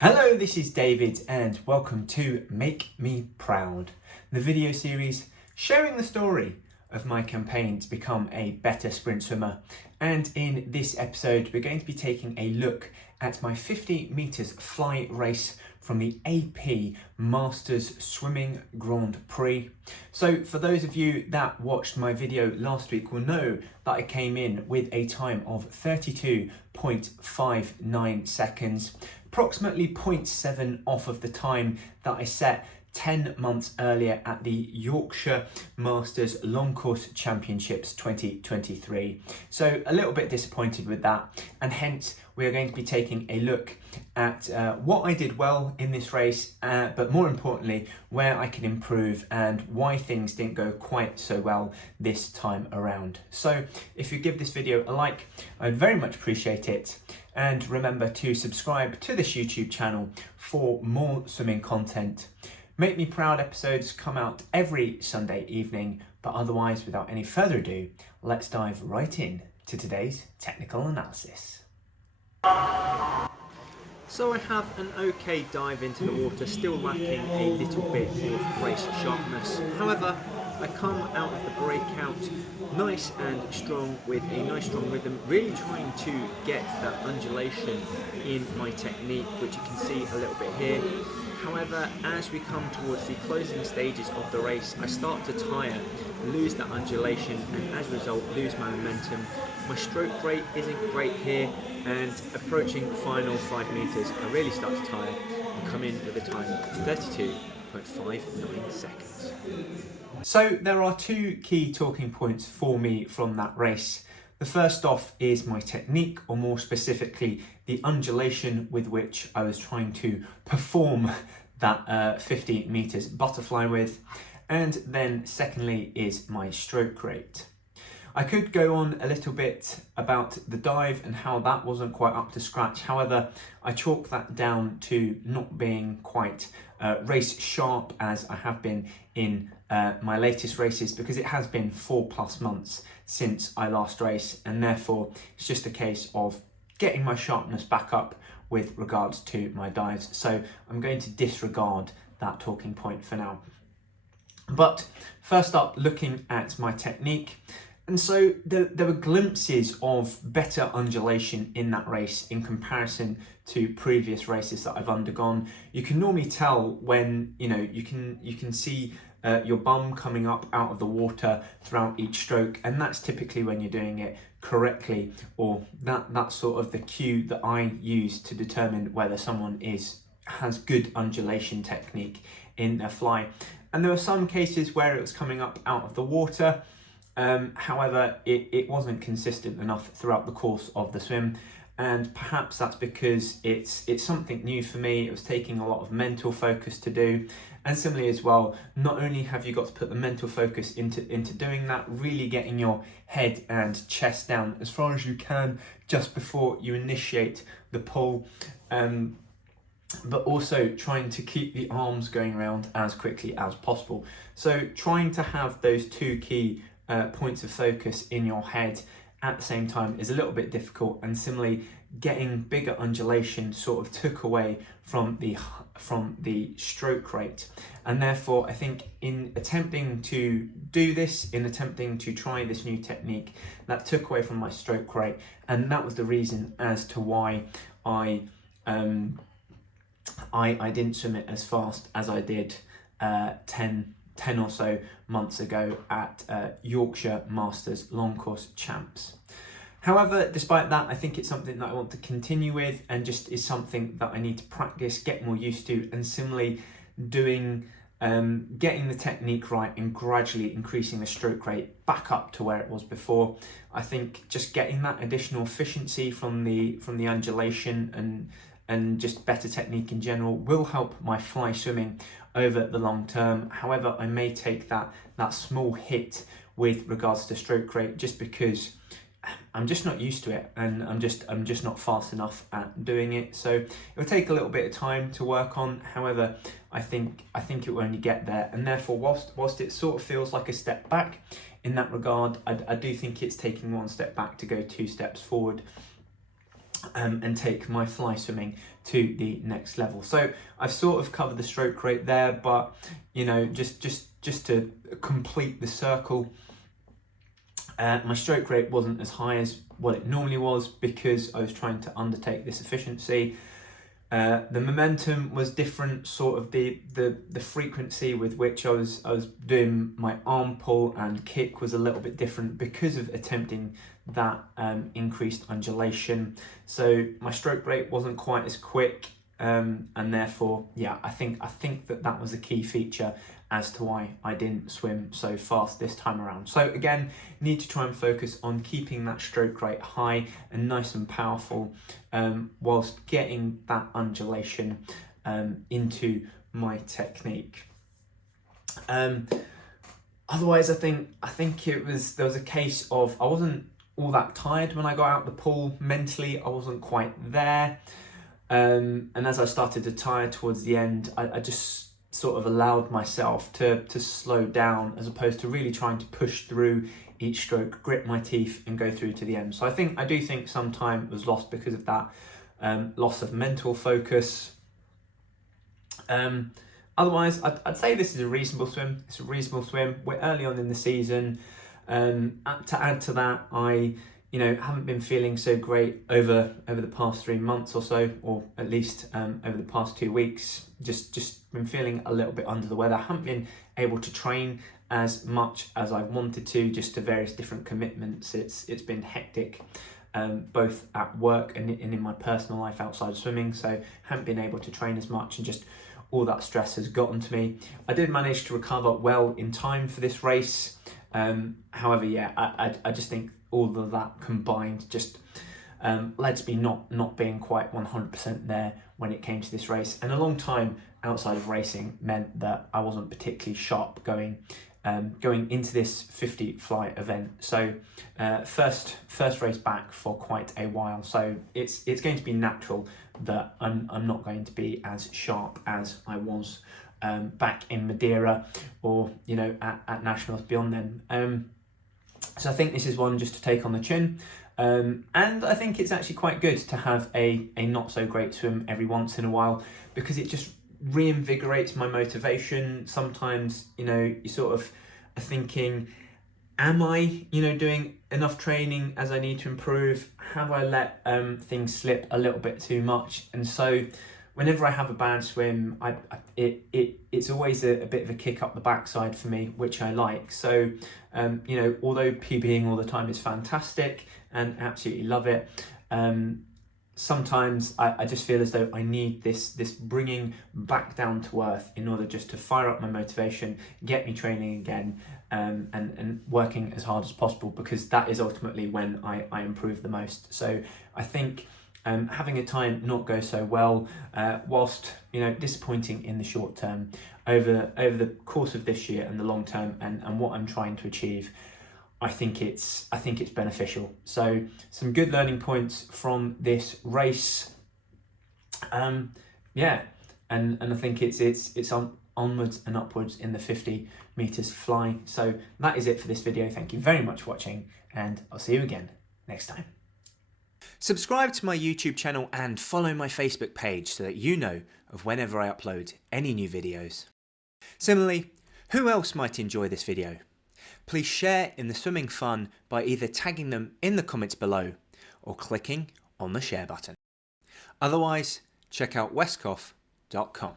Hello, this is David and welcome to Make Me Proud, the video series sharing the story of my campaign to become a better sprint swimmer. And in this episode, we're going to be taking a look at my 50 metres fly race from the AP Masters Swimming Grand Prix. So for those of you that watched my video last week will know that I came in with a time of 32.59 seconds, approximately 0.7 off of the time that I set 10 months earlier at the Yorkshire Masters Long Course Championships 2023. So a little bit disappointed with that, and hence we are going to be taking a look at what I did well in this race, but more importantly, where I can improve and why things didn't go quite so well this time around. So if you give this video a like, I'd very much appreciate it. And remember to subscribe to this YouTube channel for more swimming content. Make Me Proud episodes come out every Sunday evening, but otherwise, without any further ado, let's dive right in to today's technical analysis. So I have an okay dive into the water, still lacking a little bit of race sharpness. However, I come out of the breakout nice and strong with a nice strong rhythm, really trying to get that undulation in my technique, which you can see a little bit here. However, as we come towards the closing stages of the race, I start to tire, lose that undulation, and as a result lose my momentum. My stroke rate isn't great here, and approaching the final 5 metres, I really start to tire and come in with a time of 32.59 seconds. So there are two key talking points for me from that race. The first off is my technique, or more specifically, the undulation with which I was trying to perform that 50 metres butterfly with. And then secondly is my stroke rate. I could go on a little bit about the dive and how that wasn't quite up to scratch. However, I chalk that down to not being quite race sharp as I have been in my latest races, because it has been 4+ months since I last raced, and therefore it's just a case of getting my sharpness back up with regards to my dives. So I'm going to disregard that talking point for now. But first up, looking at my technique. And so there were glimpses of better undulation in that race in comparison to previous races that I've undergone. You can normally tell when, you can see your bum coming up out of the water throughout each stroke, and that's typically when you're doing it correctly, or that's sort of the cue that I use to determine whether someone has good undulation technique in their fly. And there were some cases where it was coming up out of the water. However, it wasn't consistent enough throughout the course of the swim, and perhaps that's because it's something new for me. It was taking a lot of mental focus to do, and similarly as well, not only have you got to put the mental focus into doing that, really getting your head and chest down as far as you can just before you initiate the pull, but also trying to keep the arms going around as quickly as possible. So trying to have those two key points of focus in your head at the same time is a little bit difficult, and similarly getting bigger undulation sort of took away from the stroke rate. And therefore I think in attempting to do this, in attempting to try this new technique, that took away from my stroke rate, and that was the reason as to why I didn't swim it as fast as I did 10 or so months ago at Yorkshire Masters Long Course Champs. However, despite that, I think it's something that I want to continue with, and just is something that I need to practice, get more used to, and similarly getting the technique right and gradually increasing the stroke rate back up to where it was before. I think just getting that additional efficiency from the undulation and just better technique in general will help my fly swimming over the long term. However, I may take that small hit with regards to stroke rate just because I'm just not used to it, and I'm just not fast enough at doing it. So it will take a little bit of time to work on. However, I think it will only get there, and therefore whilst it sort of feels like a step back in that regard, I do think it's taking one step back to go 2 steps forward. and take my fly swimming to the next level. So I've sort of covered the stroke rate there, but you know, just to complete the circle, my stroke rate wasn't as high as what it normally was because I was trying to undertake this efficiency. The momentum was different, sort of the frequency with which I was doing my arm pull and kick was a little bit different because of attempting that increased undulation. So my stroke rate wasn't quite as quick, and therefore, yeah, I think that was a key feature as to why I didn't swim so fast this time around. So again, need to try and focus on keeping that stroke rate high and nice and powerful, whilst getting that undulation into my technique. Otherwise, I think there was a case of I wasn't all that tired when I got out the pool. Mentally, I wasn't quite there, and as I started to tire towards the end, I just sort of allowed myself to slow down, as opposed to really trying to push through each stroke, grit my teeth and go through to the end. So I do think some time was lost because of that loss of mental focus. Otherwise, I'd say this is a reasonable swim. It's a reasonable swim. We're early on in the season. To add to that, I haven't been feeling so great over the past 3 months or so, or at least over the past 2 weeks. Just been feeling a little bit under the weather. I haven't been able to train as much as I wanted to, just to various different commitments. It's been hectic, both at work and in my personal life outside of swimming. So haven't been able to train as much, and just all that stress has gotten to me. I did manage to recover well in time for this race. However, yeah, I just think all of that combined just led to me not being quite 100% there when it came to this race. And a long time outside of racing meant that I wasn't particularly sharp going into this 50 fly event. So first race back for quite a while. So it's going to be natural that I'm not going to be as sharp as I was back in Madeira, or at nationals beyond then. So I think this is one just to take on the chin, and I think it's actually quite good to have a not so great swim every once in a while, because it just reinvigorates my motivation. Sometimes you sort of are thinking, am I doing enough training as I need to improve? Have I let things slip a little bit too much? And so whenever I have a bad swim, it's always a bit of a kick up the backside for me, which I like. So, although PBing all the time is fantastic and absolutely love it, sometimes I just feel as though I need this bringing back down to earth in order just to fire up my motivation, get me training again, and working as hard as possible, because that is ultimately when I improve the most. So I think having a time not go so well, whilst disappointing in the short term, over the course of this year and the long term, and what I'm trying to achieve, I think it's beneficial. So some good learning points from this race. Yeah, and I think it's onwards and upwards in the 50 meters fly. So that is it for this video. Thank you very much for watching, and I'll see you again next time. Subscribe to my YouTube channel and follow my Facebook page so that you know of whenever I upload any new videos. Similarly, who else might enjoy this video? Please share in the swimming fun by either tagging them in the comments below or clicking on the share button. Otherwise, check out westcough.com.